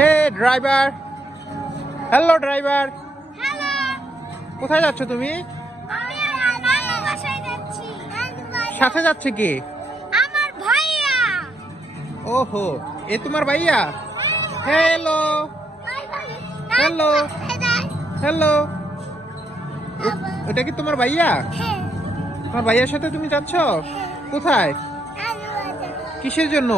হে driver, hello driver, hello, কোথায় যাচ্ছ তুমি? আমি আমার নানুর বাসায় যাচ্ছি। সাথে যাচ্ছে কি? আমার ভাইয়া। ওহো, এ তোমার ভাইয়া? হ্যালো হ্যালো হ্যালো, এটা কি তোমার ভাইয়া? তোমার ভাইয়ার সাথে তুমি যাচ্ছ? কোথায়? কিসের জন্য?